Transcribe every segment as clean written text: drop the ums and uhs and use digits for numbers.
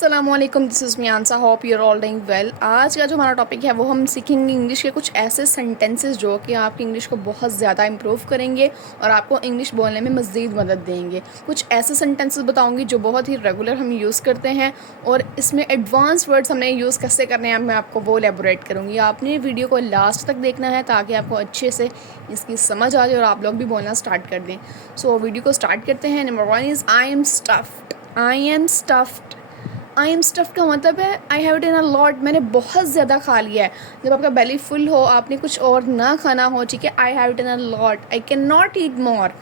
अस्सलामुअलैकुम, this is Miyansa, hope you are all doing well. आज का जो हमारा टॉपिक है वो हम सीखेंगे इंग्लिश के कुछ ऐसे सेंटेंसेस जो कि आपकी इंग्लिश को बहुत ज़्यादा इम्प्रूव करेंगे और आपको इंग्लिश बोलने में मज़ीद मदद देंगे। कुछ ऐसे सेंटेंसेस बताऊंगी जो बहुत ही रेगुलर हम यूज़ करते हैं और इसमें एडवांस वर्ड्स हमने यूज़ कैसे करने हैं मैं आपको वो एलेबोरेट करूँगी। आपने वीडियो को लास्ट तक देखना है ताकि आपको अच्छे से इसकी समझ आ जाए और आप लोग भी बोलना स्टार्ट कर दें। सो वीडियो को स्टार्ट करते हैं। Number 1 is I am stuffed. I am stuffed. I am stuffed का मतलब है I have it in a lot, मैंने बहुत ज़्यादा खा लिया है। जब आपका बेली फुल हो, आपने कुछ और ना खाना हो, ठीक है, I have it in a lot, I can not eat more.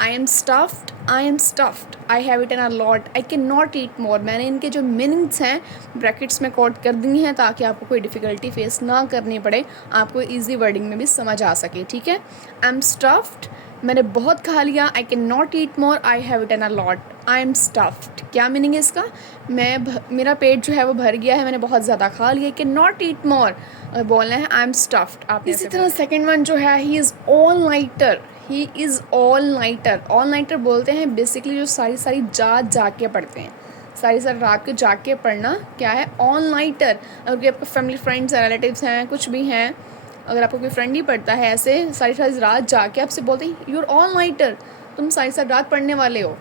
I am stuffed, I am stuffed, I have it in a lot, I can not eat more. मैंने इनके जो मीनिंग्स हैं ब्रैकेट्स में कोट कर दी हैं ताकि आपको कोई डिफ़िकल्टी फेस ना करनी पड़े, आपको ईजी वर्डिंग में भी समझ आ सके, ठीक है। आई एम स्टफ्ड, मैंने बहुत खा लिया। आई can not eat more, I have it in a lot, I am stuffed. क्या मीनिंग है इसका? मेरा पेट जो है वो भर गया है, मैंने बहुत ज़्यादा खा लिया। कैन नॉट ईट मोर बोलना है आई एम स्टफ्ड। आप इसी तरह सेकेंड वन जो है he is all nighter. He is all nighter. All nighter बोलते हैं बेसिकली जो सारी सारी जाग के पढ़ते हैं, सारी सारी रात को जाग के पढ़ना क्या है, ऑल नाइटर। अगर आपके फैमिली फ्रेंड्स हैं, रिलेटिव्स हैं, कुछ भी हैं, अगर आपको कोई फ्रेंड ही पढ़ता है ऐसे सारी सारी रात जाके आपसे बोलते हैं यू आर ऑल नाइटर, तुम सारी सारी रात पढ़ने वाले हो,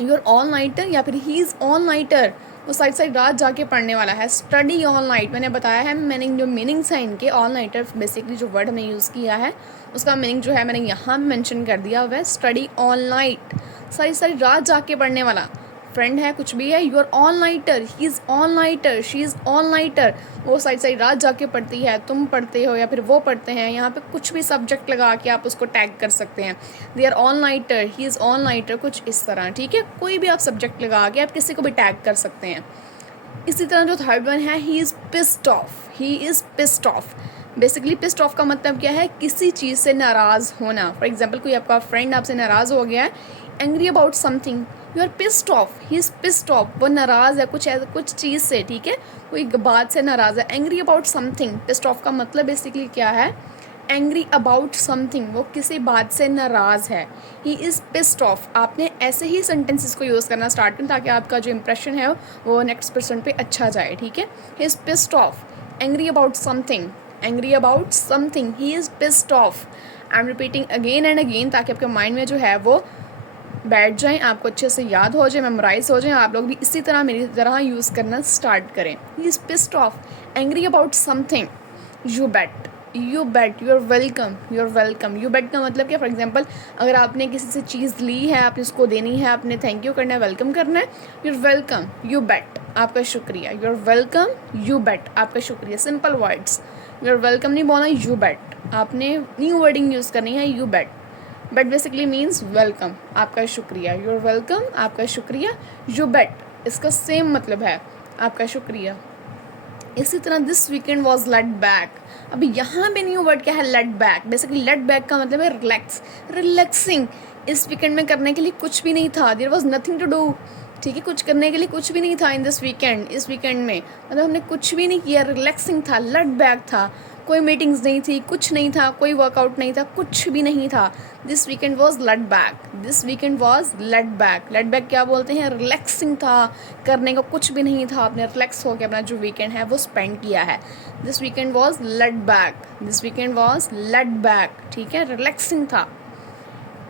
यू आर ऑल नाइटर, या फिर ही इज़ ऑल नाइटर, वो सारी सारी रात जाके पढ़ने वाला है। स्टडी ऑल नाइट मैंने बताया है, मैंने जो मीनिंग्स हैं इनके, ऑल नाइटर बेसिकली जो वर्ड हमने यूज़ किया है उसका मीनिंग जो है मैंने यहाँ मेंशन कर दिया हुआ है, स्टडी ऑल नाइट, सारी सारी रात जाके पढ़ने वाला। फ्रेंड है, कुछ भी है, you are all nighter, he is all nighter, she is all nighter, वो सारी सारी रात जाके पढ़ती है, तुम पढ़ते हो या फिर वो पढ़ते हैं। यहाँ पे कुछ भी सब्जेक्ट लगा के आप उसको टैग कर सकते हैं, they are all nighter, he is all nighter, कुछ इस तरह, ठीक है। कोई भी आप सब्जेक्ट लगा के आप किसी को भी टैग कर सकते हैं। इसी तरह जो थर्ड वन है, he is pissed off. He is pissed of, basically pissed off का मतलब क्या है, किसी चीज़ से नाराज़ होना। फॉर एग्जाम्पल कोई आपका फ्रेंड आपसे नाराज़ हो गया है, angry about something, you are pissed off, he is pissed off, वो नाराज़ है कुछ चीज़ से, ठीक है, कोई बात से नाराज़ है। Angry about something, pissed off का मतलब बेसिकली क्या है, एंग्री अबाउट समथिंग, वो किसी बात से नाराज़ है। He is pissed of. आपने ऐसे ही सेंटेंसेस को यूज़ करना स्टार्ट करें ताकि आपका जो इंप्रेशन है वो नेक्स्ट पर्सन पे अच्छा जाए, ठीक है। He is pissed off, angry about something, angry about something, he is pissed of. I am repeating again and again ताकि आपके माइंड में जो है वो बैठ जाएं, आपको अच्छे से याद हो जाए, मेमोराइज हो जाए, आप लोग भी इसी तरह मेरी तरह यूज़ करना स्टार्ट करें। He is pissed off, angry about something, you bet, you bet, you are welcome, you are welcome. You bet का मतलब क्या, फॉर एग्जाम्पल अगर आपने किसी से चीज़ ली है, आपने उसको देनी है, आपने थैंक यू करना है, वेलकम करना है, you are welcome, you bet, आपका शुक्रिया, you are welcome, you bet, आपका शुक्रिया। Simple words, you are welcome नहीं बोलना, यू बेट, आपने न्यू वर्डिंग यूज़ करनी है, you bet. But basically means welcome, आपका शुक्रिया, यू आर वेलकम, आपका शुक्रिया। यू बेट, इसका सेम मतलब है, आपका शुक्रिया। इसी तरह this weekend was laid back. अब यहाँ पे न्यू वर्ड क्या है, laid back. Basically laid back का मतलब है रिलैक्स, रिलैक्सिंग। इस वीकेंड में करने के लिए कुछ भी नहीं था, there was nothing to do, ठीक है, कुछ करने के लिए कुछ भी नहीं था इन दिस वीकेंड, इस वीकेंड में मतलब हमने कुछ भी नहीं किया, रिलैक्सिंग था, लेट बैक था, कोई मीटिंग्स नहीं थी, कुछ नहीं था, कोई वर्कआउट नहीं था, कुछ भी नहीं था। This weekend was laid back, this weekend was laid back. Laid back क्या बोलते हैं, रिलैक्सिंग था, करने को कुछ भी नहीं था, आपने रिलैक्स होकर अपना जो वीकेंड है वो स्पेंड किया है। This weekend was laid back, this weekend was laid back, ठीक है, रिलैक्सिंग था।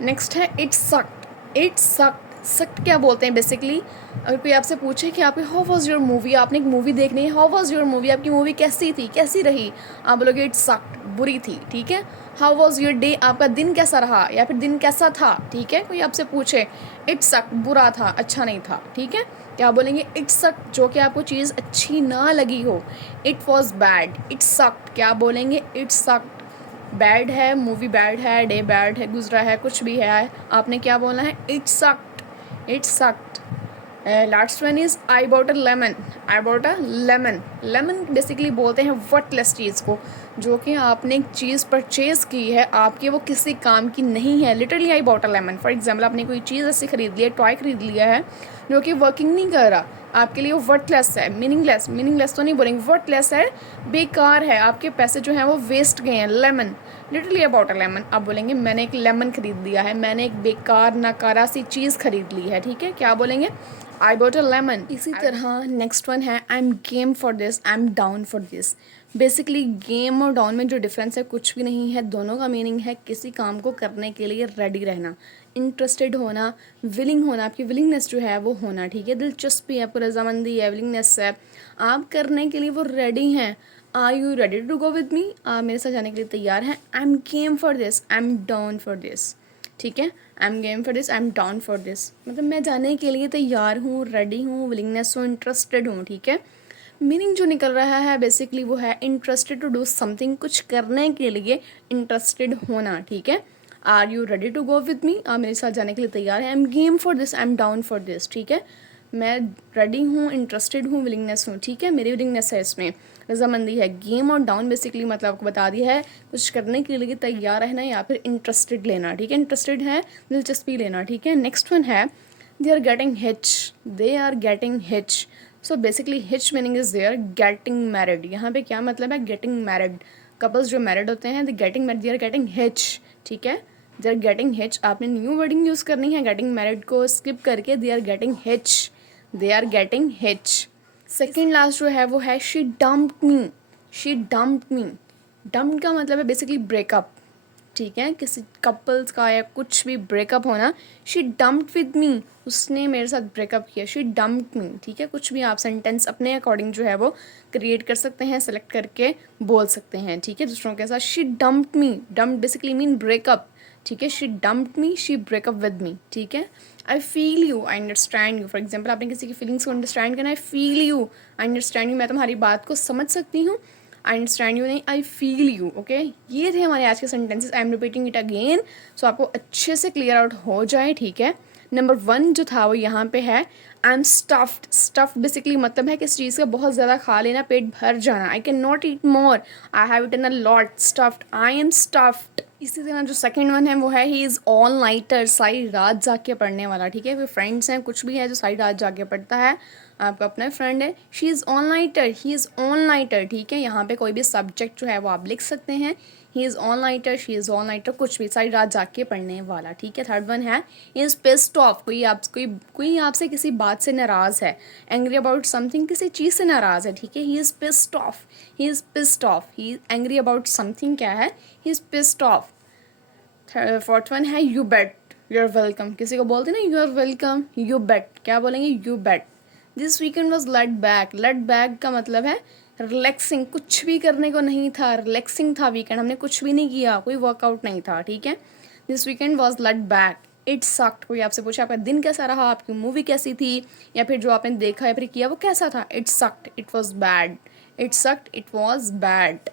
नेक्स्ट है it sucked. It sucked, sucked क्या बोलते हैं बेसिकली, अगर कोई आपसे पूछे कि आप हाउ वाज योर मूवी, आपने एक मूवी देखनी है, हाउ वाज योर मूवी, आपकी मूवी कैसी थी, कैसी रही, आप बोलोगे इट सक्ड, बुरी थी, ठीक है। हाउ वाज योर डे, आपका दिन कैसा रहा या फिर दिन कैसा था, ठीक है। कोई आपसे पूछे इट सक्ड, बुरा था, अच्छा नहीं था, ठीक है, क्या बोलेंगे, इट सक्ड, जो कि आपको चीज़ अच्छी ना लगी हो। It was bad, it sucked, क्या बोलेंगे, इट सक्ड, बैड है, मूवी बैड है, डे बैड है, गुजरा है, कुछ भी है, आपने क्या बोलना है, it sucked, it sucked. Last one is I bought a lemon. I bought a lemon, lemon basically बोलते हैं वर्थलेस चीज़ को, जो कि आपने एक चीज़ परचेज की है, आपके वो किसी काम की नहीं है। Literally I bought a lemon, for example आपने कोई चीज़ ऐसे खरीद लिया, टॉय खरीद लिया है जो कि वर्किंग नहीं कर रहा, आपके लिए वो वर्थलेस है, मीनिंगलेस, मीनिंगलेस तो नहीं बोलेंगे, वर्थलेस है, बेकार है, आपके पैसे जो हैं वो वेस्ट गए हैं। Lemon, literally about a lemon, आप बोलेंगे मैंने एक लेमन खरीद लिया है, मैंने एक बेकार नकारा सी चीज़ खरीद ली है, ठीक है, क्या बोलेंगे, आई बॉट अ लेमन। इसी तरह नेक्स्ट वन है I am game for this, I am down for this. Basically game और डाउन में जो डिफरेंस है कुछ भी नहीं है, दोनों का मीनिंग है किसी काम को करने के लिए रेडी रहना, इंटरेस्टेड होना, विलिंग होना, आपकी विलिंगनेस जो है वो होना, ठीक है, दिलचस्पी है, आपको रजामंदी है, विलिंगनेस है, आप करने के लिए वो रेडी हैं। Are you ready to go with me, आप मेरे साथ जाने के लिए तैयार हैं। I am game for this, I am down for this, ठीक है, I am game for this, I am down for this, मतलब मैं जाने के लिए तैयार हूँ, रेडी हूँ, विलिंगनेस हूँ, इंटरेस्टेड हूँ, ठीक है। मीनिंग जो निकल रहा है बेसिकली वो है इंटरेस्टेड टू डू समथिंग, कुछ करने के लिए इंटरेस्टेड होना, ठीक है। Are you ready to go with me, आप मेरे साथ जाने के लिए तैयार हैं। I am game for this, I am down for this, ठीक है, मैं रेडी हूँ, इंटरेस्टेड हूँ, विलिंगनेस हूँ, ठीक है, मेरी विलिंगनेस है इसमें, रजामंदी है। गेम और डाउन बेसिकली मतलब आपको बता दिया है कुछ करने के लिए तैयार रहना या फिर इंटरेस्टेड लेना, ठीक है, इंटरेस्टेड है दिलचस्पी लेना, ठीक है। नेक्स्ट वन है they are getting hitched, they are getting hitched. So basically hitch meaning is they are getting married. यहाँ पे क्या मतलब है, गेटिंग मैरिड, कपल्स जो मैरिड होते हैं they getting married, they are getting hitched, ठीक है, दे आर गेटिंग हिच। आपने न्यू वर्डिंग यूज़ करनी है, गेटिंग मैरिड को स्किप करके they are getting hitched, they are getting hitched. Second last जो है वो है she dumped me, she dumped me. Dumped का मतलब है बेसिकली ब्रेकअप, ठीक है, किसी कपल्स का या कुछ भी ब्रेकअप होना। शी डम्प्ड विद मी, उसने मेरे साथ ब्रेकअप किया, शी डम्प्ड मी, ठीक है। कुछ भी आप सेंटेंस अपने अकॉर्डिंग जो है वो क्रिएट कर सकते हैं, सेलेक्ट करके बोल सकते हैं, ठीक है, दूसरों के साथ। She dumped me, dumped basically mean breakup, ठीक है, she dumped me, she breakup with me, ठीक है। I feel you, I understand you, for example आपने किसी की फीलिंग्स को अंडरस्टैंड करना है, feel you, I understand you, मैं तुम्हारी बात को समझ सकती हूँ, आई अंडरस्टैंड यू नहीं, आई फील यू, ओके। ये थे हमारे आज के sentences, I am repeating it again so आपको अच्छे से क्लियर आउट हो जाए, ठीक है। नंबर 1 जो था वो यहाँ पे है I am stuffed. Stuffed basically मतलब है किसी चीज़ का बहुत ज़्यादा खा लेना, पेट भर जाना। आई can not eat more, I have eaten a lot, stuffed, I am stuffed. इसी तरह जो सेकंड वन है वो है ही इज़ ऑल नाइटर, सारी रात जाग के पढ़ने वाला, ठीक है। फिर फ्रेंड्स हैं, कुछ भी है जो सारी रात जाग के पढ़ता है, आपका अपना फ्रेंड है। She is all nighter, he is all nighter, ठीक है। यहाँ पे कोई भी सब्जेक्ट जो है वो आप लिख सकते हैं, he is all nighter, she is all nighter, कुछ भी, सारी रात जाग के पढ़ने वाला, ठीक है। थर्ड वन है ही इज़ पिस्ड ऑफ, कोई आपसे किसी बात से नाराज़ है, एंग्री अबाउट समथिंग, किसी चीज़ से नाराज़ है, ठीक है। He is pissed off, he is pissed off, he is angry about something क्या है, he is pissed off. Fourth one है you bet, you are welcome, किसी को बोलते ना you are welcome, you bet, क्या बोलेंगे, you bet. This weekend was laid back, laid back का मतलब है रिलैक्सिंग, कुछ भी करने को नहीं था, रिलैक्सिंग था वीकेंड, हमने कुछ भी नहीं किया, कोई वर्कआउट नहीं था, ठीक है। This weekend was laid back, it sucked, कोई आपसे पूछा आपका दिन कैसा रहा, आपकी मूवी कैसी थी, या फिर जो आपने देखा या फिर किया वो कैसा था, it sucked, it was bad, it sucked, it was bad.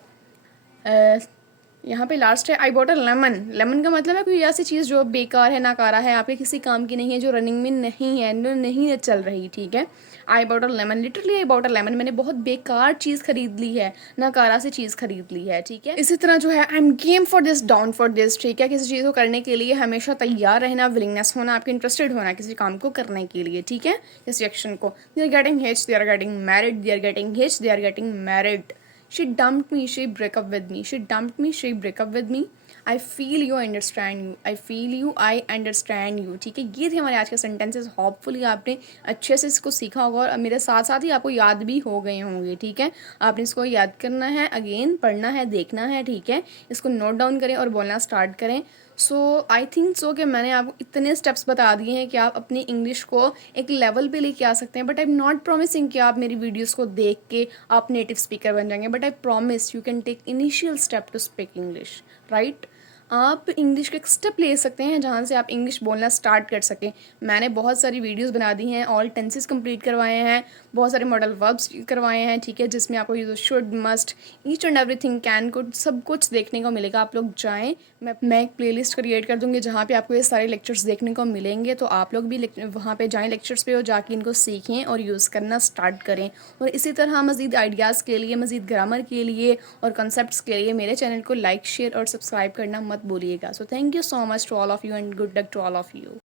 यहाँ पे लास्ट है I bought a lemon. Lemon का मतलब है कोई ऐसी चीज़ जो बेकार है, नाकारा है, आपके किसी काम की नहीं है, जो रनिंग में नहीं है, नहीं चल रही, ठीक है। I bought a lemon, literally I bought a lemon, मैंने बहुत बेकार चीज़ खरीद ली है, नाकारा सी चीज़ खरीद ली है, ठीक है। इसी तरह जो है I am game for this, down for this, ठीक है। किसी चीज़ को करने के लिए हमेशा तैयार रहना, विलिंगनेस होना, आपके इंटरेस्टेड होना किसी काम को करने के लिए, ठीक है, किसी एक्शन को। They are getting hitched, they are getting married, they are getting hitched, they are getting married. She dumped me, she break up with me, she dumped me, she break up with me. I feel you, I understand you, I feel you, I understand you, ठीक है। ये थे हमारे आज के sentences, hopefully आपने अच्छे से इसको सीखा होगा और मेरे साथ साथ ही आपको याद भी हो गए होंगे, ठीक है। आपने इसको याद करना है, अगेन पढ़ना है, देखना है, ठीक है। इसको नोट डाउन करें और बोलना स्टार्ट करें। सो आई थिंक सो कि मैंने आपको इतने स्टेप्स बता दिए हैं कि आप अपनी इंग्लिश को एक लेवल पे लेके आ सकते हैं, but I am not promising कि आप मेरी वीडियोस को देख के आप नेटिव स्पीकर बन जाएंगे, but I promise you can take initial step to speak English, right. आप इंग्लिश का एक स्टेप ले सकते हैं जहाँ से आप इंग्लिश बोलना स्टार्ट कर सकें। मैंने बहुत सारी वीडियोस बना दी हैं, ऑल टेंसेस कंप्लीट करवाए हैं, बहुत सारे मॉडल वर्ब्स करवाए हैं, ठीक है, जिसमें आपको use should, must, each and everything, can, could, सब कुछ देखने को मिलेगा। आप लोग जाएँ, मैं एक प्लेलिस्ट क्रिएट कर दूँगी जहाँ पे आपको ये सारे लेक्चर्स देखने को मिलेंगे, तो आप लोग भी वहाँ पे जाएँ लेक्चर्स पे और जाके इनको सीखें और यूज़ करना स्टार्ट करें। और इसी तरह मज़ीद आइडियाज़ के लिए, मज़ीद ग्रामर के लिए और कॉन्सेप्ट्स के लिए मेरे चैनल को लाइक, शेयर और सब्सक्राइब करना मत भूलिएगा। So thank you so much to all of you and good luck to all of you.